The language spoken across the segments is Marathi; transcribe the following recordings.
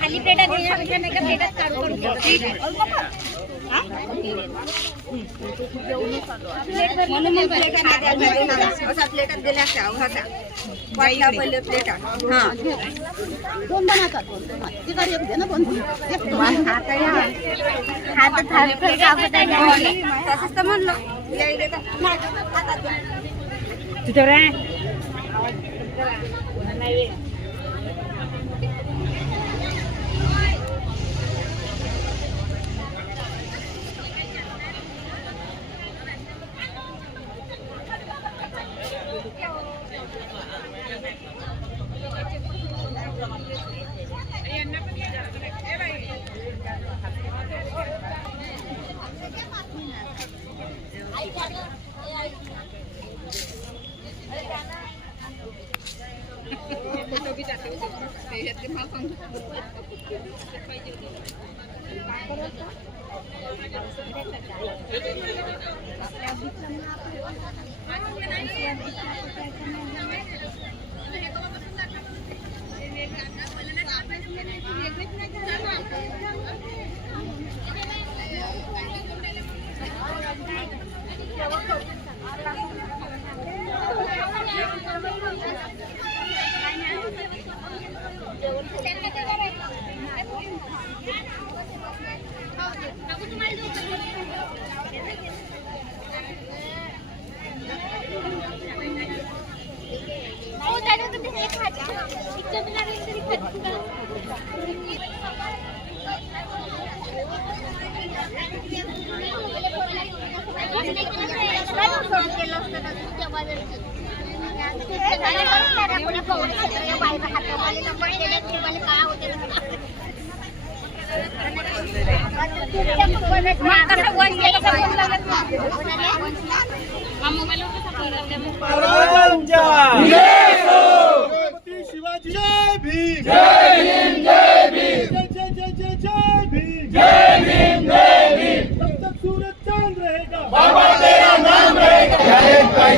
खाली प्लेटा देण्यापेक्षा नाही का प्लेटात काढून म्हणून मग असा प्लेटात दिल्या वाटला पहिले प्लेटा दोन बनवतात तिकडे एक दे ना पण तसंच तर म्हणलं तिथे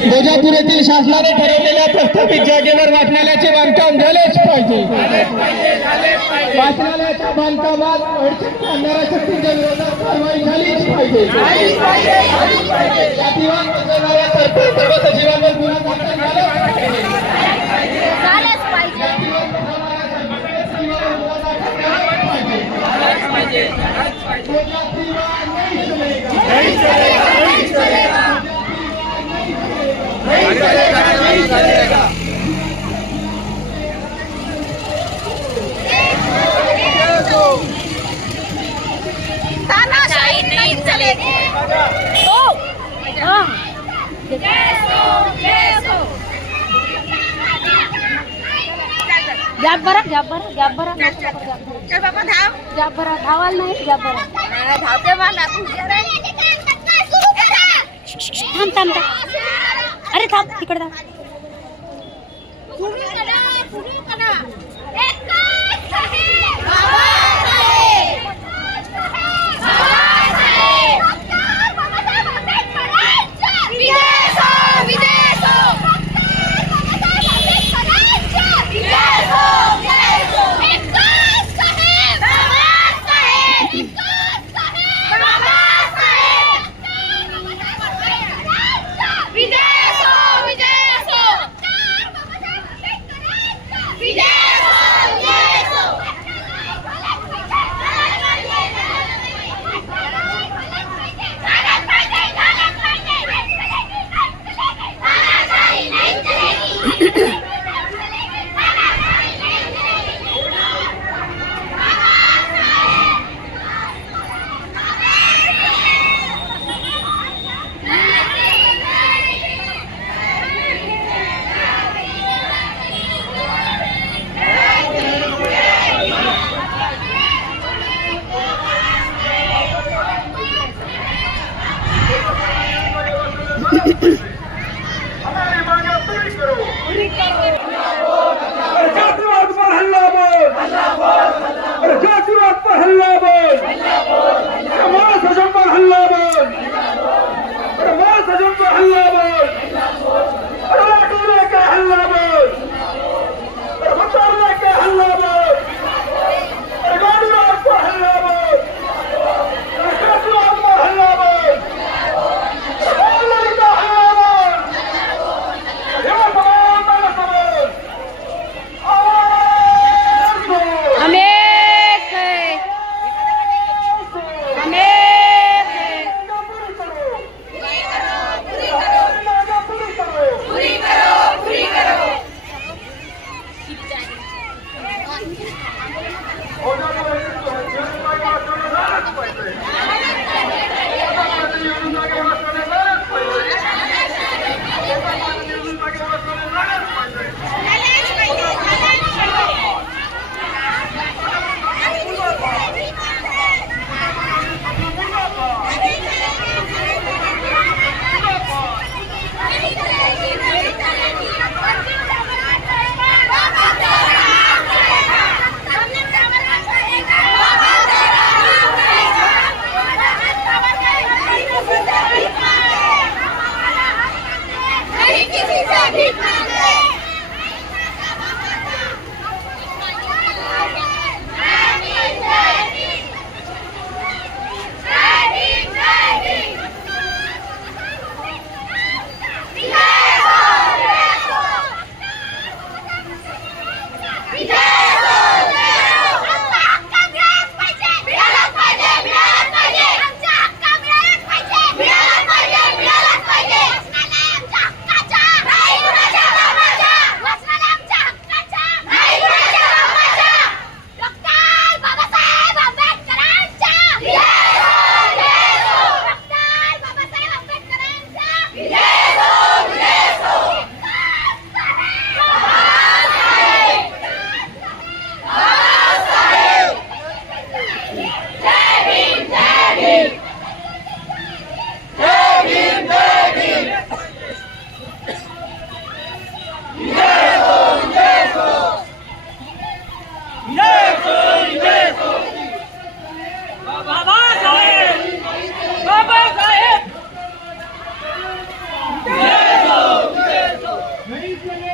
वैजापूर येथील शासनाने ठरवलेल्या प्रस्थापित जागेवर वाचनालयाचे बांधकाम झालेच पाहिजे। वाचनालयाच्या बांधकामात अडचण आणणाऱ्या शक्तींच्या विरोधात कारवाई झालीच पाहिजे। जातीवाद पसरवणाऱ्या सर्व सचिवांवर गुन्हा दाखल झालाच पाहिजे। तानाशाही नहीं चलेगी। चल बाबा धावाल नाही धावते थांब अरे थांब तिकडे हमारी मांगे पूरी करो।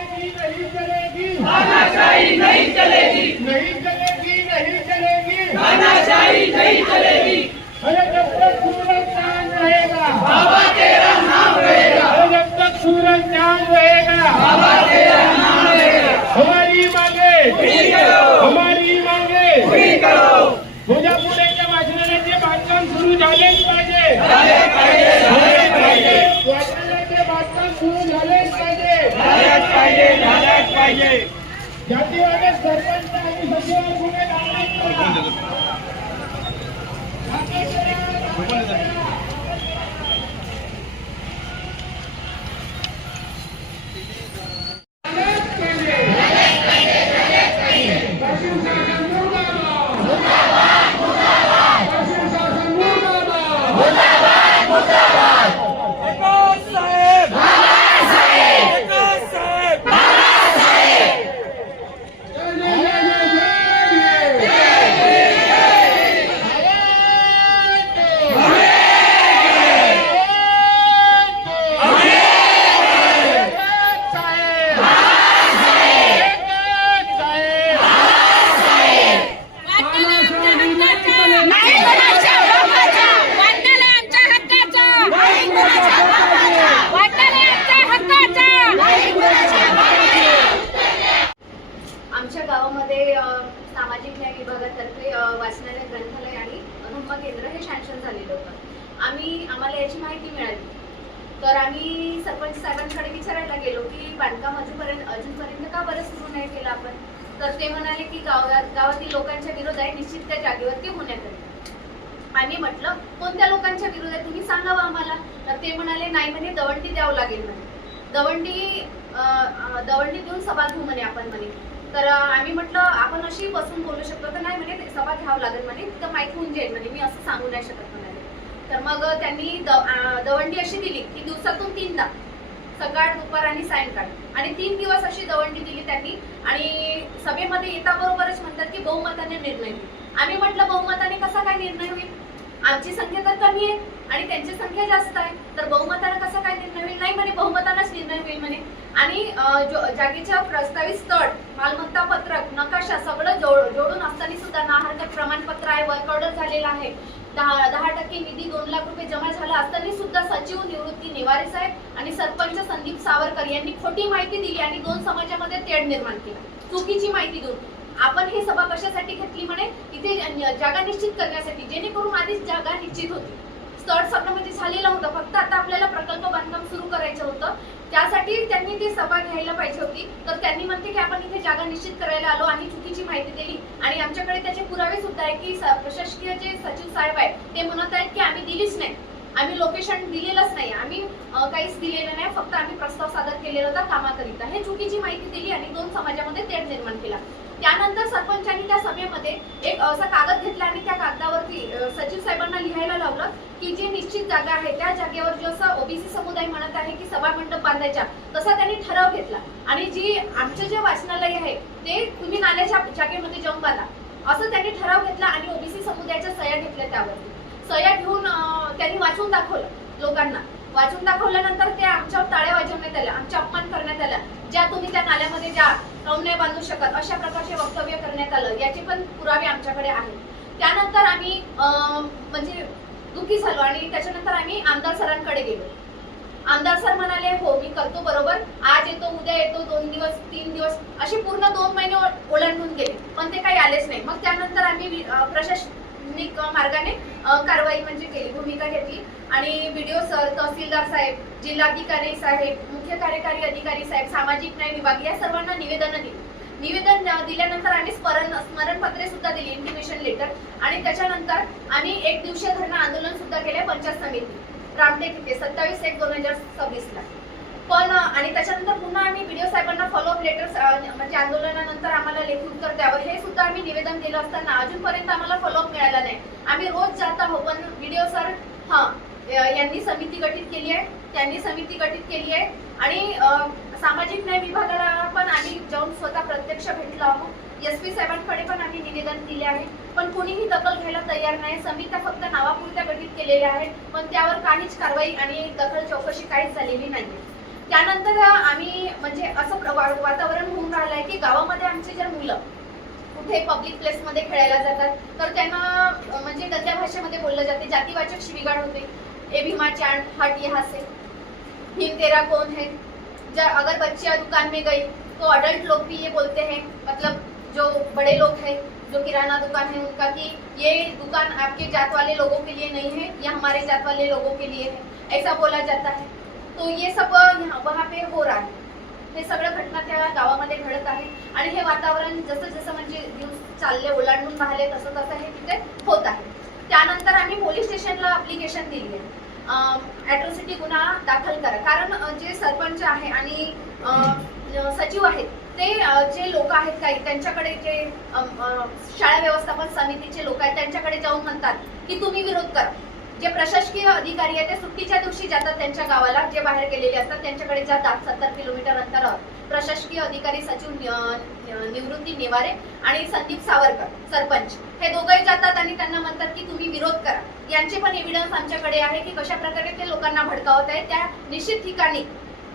चलेगी नहीं चलेगी तानाशाही नहीं चलेगी नहीं चलेगी नहीं चलेगी तानाशाही नहीं चलेगी अरे जब तक सूरज चांद रहेगा बाबा तेरा नाम रहेगा अरे जब तक सूरज चांद रहेगा बाबा तेरा नाम रहेगा हमारी मांगे हमारी मांगे भोजापुरेच्या वाचनालयाचे बांधकाम सुरू झालेच पाहिजे वाचनालयाचे बांधकाम सुरू झालेच पाहिजे जातीवादी सरपंच आणि सचिवांवर गुन्हे दाखल आमच्या गावामध्ये सामाजिक न्याय विभागातर्फे वाचनालय, ग्रंथालय आणि धम्म केंद्र हे सँक्शन झालेलं होतं. आम्हाला याची माहिती मिळाली तर आम्ही सरपंच साहेबांकडे विचारायला गेलो की बांधकाम अजूनपर्यंत का बरं सुरू नाही केलं आपण. तर ते म्हणाले की गावातील लोकांच्या विरोध आहे, निश्चित त्या जागेवरती होण्यात आले. आम्ही म्हटलं कोणत्या लोकांच्या विरोध आहे तुम्ही सांगावं आम्हाला. तर ते म्हणाले नाही म्हणे दवंडी द्यावं लागेल म्हणे, दवंडी देऊन सभा घेऊ म्हणे आपण म्हणे. तर आम्ही म्हटलं आपण अशी बसून बोलू शकतो तर नाही म्हणे सभा घ्यावं लागेल म्हणे, तिथं माहीत होऊन जाईल म्हणे, मी असं सांगू नाही शकत म्हणाले. तर मग त्यांनी दवंडी अशी दिली की दिवसातून 3दा सकाळ, दुपार आणि सायंकाळ आणि 3 दिवस अशी दवंडी दिली त्यांनी. आणि सभेमध्ये येता बरोबरच म्हणतात की बहुमताने निर्णय होईल. आम्ही म्हटलं बहुमताने कसा काय निर्णय होईल, आमची संख्या तर कमी आहे आणि त्यांची संख्या जास्त आहे, तर बहुमताने कसा काय निर्णय होईल. नाही म्हणे बहुमतानेच निर्णय होईल म्हणे. आणि जागेच्या प्रस्तावित स्थळ, मालमत्ता पत्रक, नकाशा सगळं जोडून असताना सुद्धा ना हरकत प्रमाणपत्र आहे, वर्क ऑर्डर झालेला आहे, 10% निधी 2 लाख रुपये जमा झाला असताना सुद्धा सचिव निवृत्ती निवारे साहेब आणि सरपंच संदीप सावरकर यांनी खोटी माहिती दिली आणि 2 समाजामध्ये तेढ निर्माण केला, चुकीची माहिती देऊन. आपण ही सभा कशासाठी घेतली म्हणे, इथे जागा निश्चित करण्यासाठी, जेणेकरून आधीच जागा निश्चित होती, स्थळ सगळं म्हणजे झालेलं होतं, फक्त आता आपल्याला प्रकल्प बांधकाम सुरू करायचं होतं. त्यासाठी त्यांनी ती सभा घ्यायला पाहिजे होती. तर त्यांनी म्हणते की आपण इथे जागा निश्चित करायला आलो आणि चुकीची माहिती दिली. आणि आमच्याकडे त्याचे पुरावे सुद्धा आहे की प्रशासकीय जे सचिव साहेब आहेत ते म्हणत आहेत की आम्ही दिलीच नाही, आम्ही लोकेशन दिलेलंच नाही, आम्ही काहीच दिलेलं नाही, फक्त आम्ही प्रस्ताव सादर केलेला होता कामाकरिता. हे चुकीची माहिती दिली आणि 2 समाजामध्ये तेढ निर्माण केला. त्यानंतर सरपंचांनी त्या सभेमध्ये एक असा कागद घेतला आणि त्या कागदावरती सचिव साहेबांना लिहायला लावलं की जी निश्चित जागा आहे त्या जागेवर जसं ओबीसी समुदाय म्हणत आहे की सभा मंडप बांधायचा, तसा त्यांनी ठराव घेतला. आणि जी आमचं जे वाचनालय आहे ते तुम्ही नाल्याच्या जागेमध्ये जाऊन बांधा, असं त्यांनी ठराव घेतला. आणि ओबीसी समुदायाच्या सह्या घेतल्या, त्यावरती सह्या घेऊन त्यांनी वाचून दाखवलं लोकांना. वाचून दाखवल्यानंतर ते आमच्यावर टाळ्या वाजवण्यात आल्या, आमचा अपमान करण्यात आला, ज्या तुम्ही त्या नाल्यामध्ये जा, काऊन नाही बांधू शकत, अशा प्रकारचे वक्तव्य करण्यात आलं. याचे पण पुरावे आमच्याकडे आहेत. त्यानंतर आम्ही म्हणजे दुःखी झालो आणि त्याच्यानंतर आम्ही आमदार सरांकडे गेलो. आमदार सर म्हणाले हो मी करतो बरोबर, आज येतो, उद्या येतो, 2 दिवस 3 दिवस असे पूर्ण 2 महिने ओलांडून गेले, पण ते काही आलेच नाही. मग त्यानंतर आम्ही प्रशासनिक मार्गाने कारवाई म्हणजे केली, भूमिका घेतली. आणि BDO सर, तहसीलदार साहेब, जिल्हाधिकारी साहेब, मुख्य कार्यकारी अधिकारी साहेब, सामाजिक न्याय विभाग या सर्वांना निवेदन दिल्यानंतर आम्ही स्मरणपत्रे सुद्धा दिली, इंटिमेशन लेटर. आणि त्याच्यानंतर आम्ही 1 दिवसीय धरणं आंदोलन सुद्धा केले पंचायत समिती रामटेक इथे 27/1/2026 ला. पण आणि त्याच्यानंतर पुन्हा आम्ही BDO साहेबांना फॉलोअप लेटर म्हणजे आंदोलनानंतर आम्हाला लेखी उत्तर द्यावं हे सुद्धा आम्ही निवेदन दिलं असताना अजूनपर्यंत आम्हाला फॉलोअप मिळाला नाही. आम्ही रोज जात आहोत, पण BDO सर यांनी समिती गठीत केली आहे, त्यांनी समिती गठीत केली आहे. आणि सामाजिक न्याय विभागाला पण आम्ही जाऊन स्वतः प्रत्यक्ष भेटलो आहोत. SP साहेबांकडे पण आम्ही निवेदन दिले आहे, पण कोणीही दखल घ्यायला तयार नाही. समित्या फक्त नावापुरत्या गठीत केलेल्या आहेत, पण त्यावर काहीच कारवाई आणि दखल चौकशी काहीच झालेली नाही. त्यानंतर आम्ही म्हणजे असं वातावरण होऊन राहिलं आहे की गावामध्ये आमचे जर मुलं कुठे पब्लिक प्लेसमध्ये खेळायला जातात तर त्यांना म्हणजे गंद्या भाषेमध्ये बोललं जाते, जातीवाचक शिवीगाळ होते. ए भीमा चांद हट यहाँ से, भीम तेरा कौन है, जब अगर बच्चियां दुकान में गई तो अडल्ट लोग भी ये बोलते हैं, मतलब जो बड़े लोग हैं जो किराना दुकान है उनका, कि ये दुकान आपके जात वाले लोगों के लिए नहीं है, ये हमारे जात वाले लोगों के लिए है, ऐसा बोला जाता है. तो ये सब वहाँ पे हो रहा है. हे सगळं घटना त्या गावामध्ये घडत आहे आणि हे वातावरण जसं जसं म्हणजे दिवस चालले ओलांडून राहिले तसं तसं हे तिथे होत आहे. त्यानंतर आम्ही पोलीस स्टेशनला अप्लिकेशन दिली आहे, ॲट्रॉसिटी गुन्हा दाखल करा. कारण जे सरपंच आहे आणि सचिव आहेत ते जे लोक आहेत काही त्यांच्याकडे जे शाळा व्यवस्थापन समितीचे लोक आहेत त्यांच्याकडे जाऊन म्हणतात की तुम्ही विरोध करा. जे प्रशासकीय अधिकारी आहेत ते सुट्टीच्या दिवशी जातात त्यांच्या गावाला, जे बाहेर गेलेले असतात त्यांच्याकडे जातात 70 किलोमीटर अंतरावर. प्रशासकीय अधिकारी सचिव निवृत्ती निवारे आणि संदीप सावरकर सरपंच हे दोघंही जातात आणि त्यांना म्हणतात की तुम्ही विरोध करा. यांचे पण एव्हिडन्स आमच्याकडे आहे की कशा प्रकारे ते लोकांना भडकावत आहेत त्या निश्चित ठिकाणी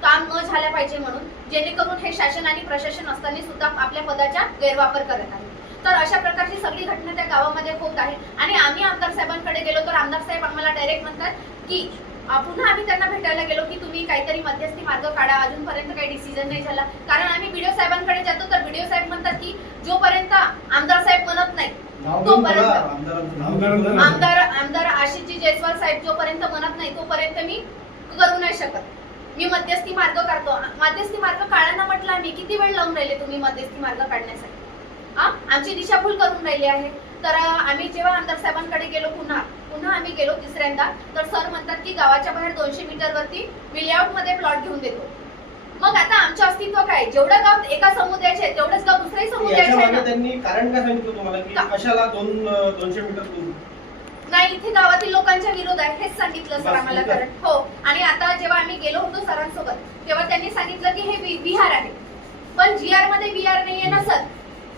काम न झाल्या पाहिजे म्हणून, जेणेकरून हे शासन आणि प्रशासन असताना सुद्धा आपल्या पदाचा गैरवापर करत आहे. तर अशा प्रकारची सगळी घटना त्या गावामध्ये होत आहे आणि आम्ही आमदार साहेबांकडे गेलो तर आमदार साहेब आम्हाला डायरेक्ट म्हणतात की पुन्हा आम्ही त्यांना भेटायला गेलो की तुम्ही काहीतरी मध्यस्थी मार्ग काढा, अजूनपर्यंत काही डिसिजन नाही झाला. कारण आम्ही बीडीओ साहेबांकडे जातो तर बीडीओ साहेब म्हणतात की जोपर्यंत आमदार साहेब म्हणत नाही तोपर्यंत आमदार आशिषजी जयस्वाल साहेब जोपर्यंत म्हणत नाही तोपर्यंत मी करू नाही शकत, मी मध्यस्थी मार्ग काढतो. मध्यस्थी मार्ग काढायला म्हटलं आम्ही किती वेळ लावून राहिले तुम्ही मध्यस्थी मार्ग काढण्यासाठी, आमची दिशाभूल करून राहिली आहे. तर आम्ही जेव्हा आमदार साहेबांकडे गेलो पुन्हा आम्ही गेलो तिसऱ्यांदा तर सर म्हणतात की गावाच्या बाहेर 200 मीटरवरती विलेआउट मध्ये प्लॉट घेऊन देतो. मग आता आमचं अस्तित्व काय? जेवढं गाव एका समुदायाचे आहे तेवढंच गाव दुसऱ्याही समुदायाचे आहे. त्यांनी कारण काय सांगितलं तुम्हाला की कशाला 200 मीटर दूर? नाही, इथे गावातील लोकांचा विरोध आहे हेच सांगितलं सर आम्हाला. कारण हो, आणि आता जेव्हा आम्ही गेलो होतो सरांसोबत तेव्हा त्यांनी सांगितलं की हे विहार आहे, पण जीआर मध्ये विहार नाहीये ना सर,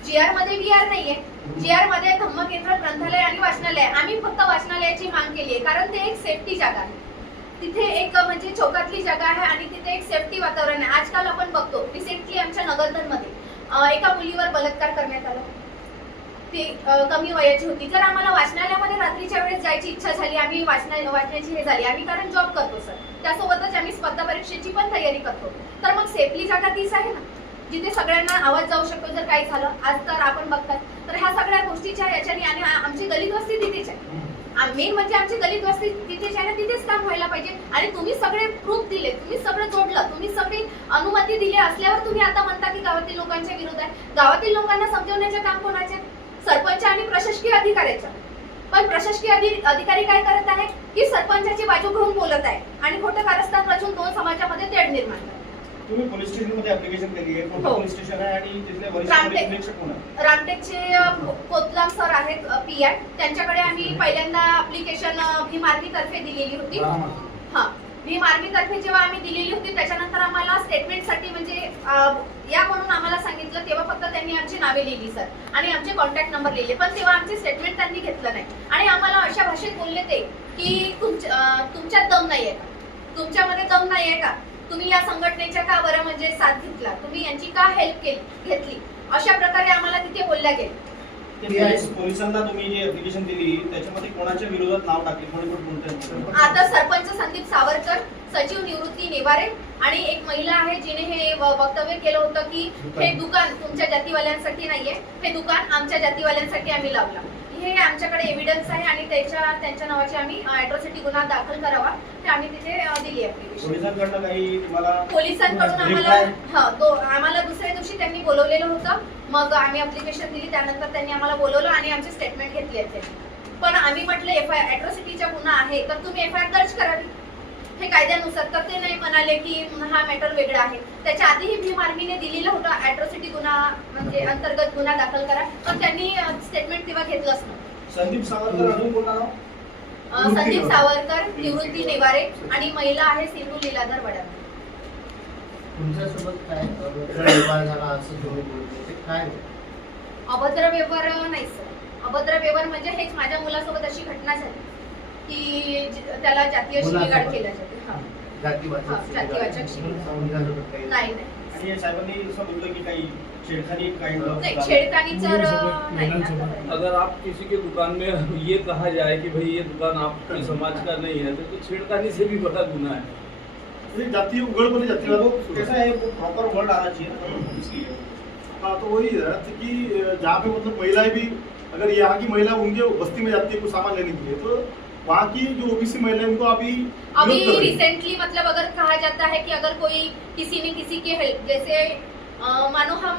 जीआर मध्ये विहार नाहीये. जीआर मध्ये धम्मकेंद्र, ग्रंथालय आणि वाचनालय. आम्ही फक्त वाचनालयाची मागणी केली आहे कारण ते एक सेफ्टी जागा आहे. तिथे एक म्हणजे चौकातली जागा आहे आणि तिथे एक सेफ्टी वातावरण आहे. आजकाल आपण बघतो रिसेंटली आमच्या नगरधन मध्ये एका मुलीवर बलात्कार करण्यात आला, ती कमी वयाची होती. जर आम्हाला वाचनालयामध्ये रात्रीच्या वेळेस जायची इच्छा झाली, आम्ही वाचण्याची हे झाली, आम्ही कारण जॉब करतो सर, त्यासोबतच आम्ही स्पर्धा परीक्षेची पण तयारी करतो, तर मग सेफली जागा तीच आहे ना जिथे सगळ्यांना आवाज जाऊ शकतो जर काही झालं. आज तर आपण बघतात तर ह्या सगळ्या गोष्टीच्या याच्याने आणि आमची दलित वस्ती तिथेच आहे. मेन म्हणजे आमची दलित वस्ती तिथेच आहे ना, तिथेच काम व्हायला पाहिजे. आणि तुम्ही सगळे प्रूफ दिले, तुम्ही सगळं जोडलं, तुम्ही सगळी अनुमती दिली असल्यावर तुम्ही आता म्हणता की गावातील लोकांच्या विरोध आहे. गावातील लोकांना समजवण्याचे काम कोणाचे? सरपंच आणि प्रशासकीय अधिकाऱ्याचं. पण प्रशासकीय अधिकारी काय करत आहे की सरपंचाची बाजू घेऊन बोलत आहे आणि खोटं कारस्थान रचून दोन समाजामध्ये तेढ निर्माण करतात. तुम्ही पोलीस स्टेशन मध्ये ऍप्लिकेशन केली आहे, कोणतं पोलीस स्टेशन आहे आणि तिथले वरिष्ठ पोलीस निरीक्षक कोण आहे? रामटेकचे कोतलाम सर आहेत पीआय, त्यांच्याकडे आम्ही पहिल्यांदा ऍप्लिकेशन भीम आर्मी तर्फे दिलेली होती. भीम आर्मी तर्फे जेव्हा आम्ही दिलेली होती त्याच्यानंतर आम्हाला स्टेटमेंटसाठी म्हणजे या म्हणून आम्हाला सांगितलं, तेव्हा फक्त त्यांनी आमची नावे लिहिली सर आणि आमचे कॉन्टॅक्ट नंबर लिहिले, पण तेव्हा आमचे स्टेटमेंट त्यांनी घेतलं नाही आणि आम्हाला अशा भाषेत बोलले ते की तुमच्यात दम नाहीये का, तुमच्यामध्ये दम नाहीये का, तुम्ही या संघटनेच्या का बरं म्हणजे साथ घेतला, तुम्ही यांची का हेल्प घेतली, अशा प्रकारे आम्हाला तिथे बोलल्या गेले. पोलिसांना तुम्ही जी ऍप्लिकेशन दिली त्याच्यामध्ये कोणाच्या विरोधात नाव टाकले, कोणी आता सरपंच संदीप सावरकर, सचिव निवृत्ती निवारे आणि एक महिला आहे जिने हे वक्तव्य केलं होतं की हे दुकान तुमच्या जातीवाल्यांसाठी नाहीये, हे दुकान आमच्या जातीवाल्यांसाठी आम्ही लावलं. हे आमच्याकडे एव्हिडन्स आहे आणि त्यांच्या नावाची आम्ही ॲट्रॉसिटी गुन्हा दाखल करावा ते आम्ही तिथे दिली ऍप्लिकेशन. पोलिसांकडून आम्हाला दुसऱ्या दिवशी त्यांनी बोलवलेलं होतं, मग आम्ही ऍप्लिकेशन दिली, त्यानंतर त्यांनी आम्हाला बोलवलं आणि आमचे स्टेटमेंट घेतली आहे. पण आम्ही म्हटलं ॲट्रॉसिटीचा गुन्हा आहे तर तुम्ही एफआयआर दर्ज करावी हे कायद्यानुसार, तर ते नाही म्हणाले की हा मॅटर वेगळा आहे. त्याच्या आधीही भीम आर्मीने दिलेलं होतं ॲट्रॉसिटी गुन्हा म्हणजे अंतर्गत गुन्हा दाखल करा, पण त्यांनी स्टेटमेंट तेव्हा घेतलंच नाही. संदीप सावरकर अजून कोण नाव? संदीप सावरकर, निवृत्ती निवारे आणि महिला आहे सिंधू लीलाधर वडार. तुमच्यासोबत काय अभद्र व्यवहार झाला असं तुम्ही बोलते, ते काय? अभद्र व्यवहार नाही सर, अभद्र व्यवहार म्हणजे हेच माझ्या मुलासोबत अशी घटना झाली की त्याला जातीय शिवीगाळ केला जाते. जातीवाचक शिवीगाळ. नाही नाही आणि साहेबांनी असं बोललं की काही छेडखानी काही नाही, छेडखानी तर नाही ना. अगर आप किसी के दुकान में ये कहा जाए कि भाई ये दुकान आपके समाज का नहीं है तो छेड़खानी से भी बड़ा गुना है। जाति उगड़पने जाति वो वालों कैसा है वो प्रॉपर वर्ड आना चाहिए ना, इसलिए हाँ तो वही है कि जहाँ पे मतलब महिलाएं भी अगर यहाँ की महिला उनके बस्ती में जाती है कुछ सामान लेने के लिए तो वहाँ की जो ओबीसी महिलाएं उनको अभी विरोध कर रही हैं। रिसेंटली मतलब अगर कहा जाता है कि अगर कोई किसी ने किसी के हेल्प, जैसे मानो हम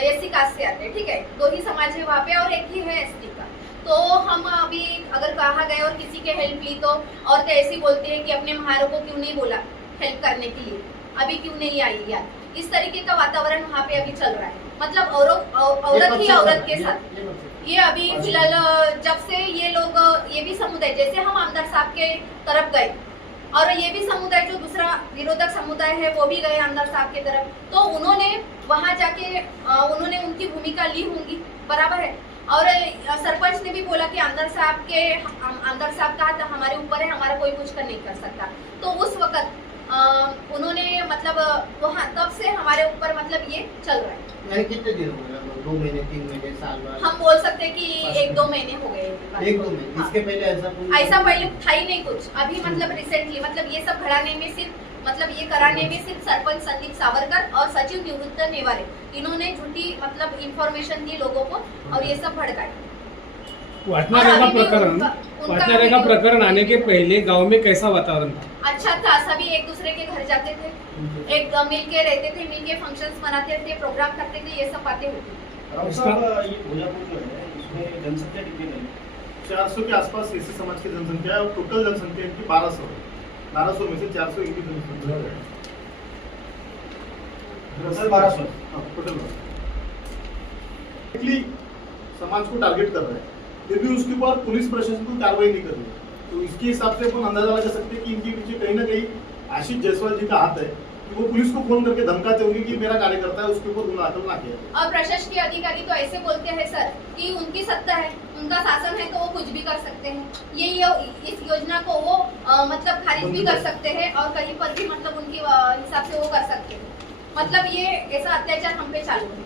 एससी कास्ट से आते हैं, ठीक है, दो ही समाज है वहाँ पे और एक ही है एसटी का, तो हम अभी अगर कहा गए और किसी के हेल्प ली तो औरतें ऐसी बोलती है कि अपने महारों को क्यों नहीं बोला हेल्प करने के लिए, अभी क्यों नहीं आई यार, इस तरीके का वातावरण वहाँ पे अभी चल रहा है। मतलब औरत ही औरत के साथ ये अभी फिलहाल जब से ये लोग ये भी समुदाय, जैसे हम आमदार साहब के तरफ गए और ये भी समुदाय जो दूसरा विरोधक समुदाय है वो भी गए आमदार साहब के तरफ, तो उन्होंने वहां जाके उन्होंने उनकी भूमिका ली होंगी, बराबर है। और सरपंच ने भी बोला कि आमदार साहब कहा था हमारे ऊपर है, हमारा कोई कुछ कर नहीं कर सकता। तो उस वक्त उन्होंने मतलब वहाँ तब से हमारे ऊपर मतलब ये चल रहा है। यानी कितने दिन हो गए, 2 महीने 3 महीने साल भर? हम बोल सकते हैं कि 1-2 महीने हो गए। 1-2 महीने। इसके पहले ऐसा पहले था ही नहीं कुछ, अभी मतलब रिसेंटली मतलब ये सब घड़ाने में सिर्फ मतलब ये कराने में सिर्फ सरपंच संदीप सावरकर और सचिव निवृत्त नेवारे इन्होंने झूठी मतलब इंफॉर्मेशन दी लोगों को और ये सब भड़काए। वाटनारेगा प्रकरण आने के पहले गांव में कैसा वातावरण था? अच्छा था, सभी एक दूसरे के घर जाते थे, एक मिलके रहते थे, मिलके फंक्शंस मनाते थे, प्रोग्राम करते थे, ये सब बातें होती। राव साहब ये भोजापुर जो है इसमें जनसंख्या कितनी है? 400 के आसपास एसी समाज की जनसंख्या है और टोटल जनसंख्या इनकी 1200 है। 1200 में से 400 इनकी जनसंख्या है। टोटल 1200। हाँ, टोटल 1200 समाज को टारगेट कर रहे हैं, फिर भी उसके ऊपर पुलिस प्रशासन को कार्रवाई नहीं कर रही है। तो इसके हिसाब से अपन अंदाजा लगा सकते हैं कि इनके पीछे कहीं ना कहीं आशीष जायसवाल जी का हाथ है कि वो पुलिस को फोन करके धमकाते होंगे कि मेरा कार्यकर्ता है उसके ऊपर गुनाह दाखिल ना किया। और प्रशासकीय अधिकारी तो ऐसे बोलते हैं सर कि उनकी सत्ता है, उनका शासन है, तो वो कुछ भी कर सकते हैं। इस योजना को वो मतलब खारिज भी कर सकते हैं और कहीं पर भी मतलब उनके हिसाब से वो कर सकते हैं। मतलब ये ऐसा अत्याचार हम पे चालू है।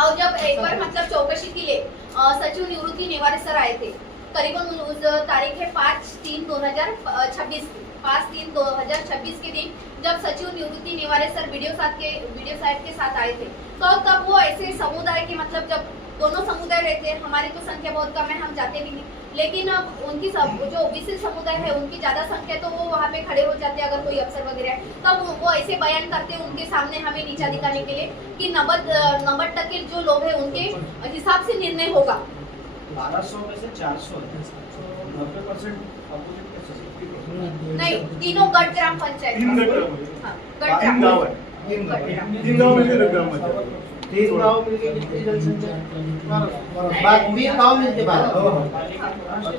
और जब एक बार मतलब चौकसी के लिए सचिव निवृत्ति नेवारे सर आए थे, करीबन उस तारीख है 5/3/2026 5/3/2026 के दिन जब सचिव निवृत्ति नेवारे सर वीडियो साहब के साथ आए थे, तो तब वो ऐसे समुदाय के मतलब जब दोनों समुदाय रहते हैं, हमारी तो संख्या बहुत कम है, हम जाते भी नहीं, लेकिन अब उनकी जो ओबीसी समुदाय है उनकी ज्यादा संख्या, तो वो वहाँ पे खड़े हो जाते हैं अगर कोई अफसर वगैरह है, तब वो ऐसे बयान करते हैं उनके सामने हमें नीचा दिखाने के लिए कि 90% जो लोग हैं उनके हिसाब से निर्णय होगा। 1200 में से 400 है, 90% अपोजिट कैसे? नहीं, तीनों गढ़ ग्राम पंचायत। 3 गढ़ ग्राम है। हाँ, गढ़ 3 गाँव है, 3 3 गाँव मिलकर गढ़ ग्राम पंचायत। 3 गाँव मिलके कितनी जनसंख्या? 3 गाँव मिलके 12।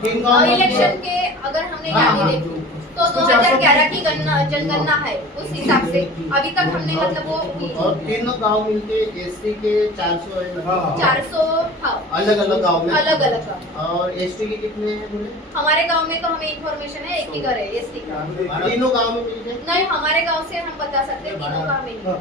3 गाँव इलेक्शन के अगर हमने याद देखी तो 2011 की जनगणना है, उस हिसाब से अभी तक हमने मतलब वो की। और 3 गाँव मिलके एसटी के 400 है, 400 हाँ, अलग-अलग गाँव में। अलग-अलग गाँव। और एसटी के कितने हैं बोले? हमारे गांव में तो हमें इंफॉर्मेशन है एक ही घर है एसटी का। 3 गाँव में मिलके? नहीं, हमारे गांव से हम बता सकते हैं तीनों गांव में नहीं।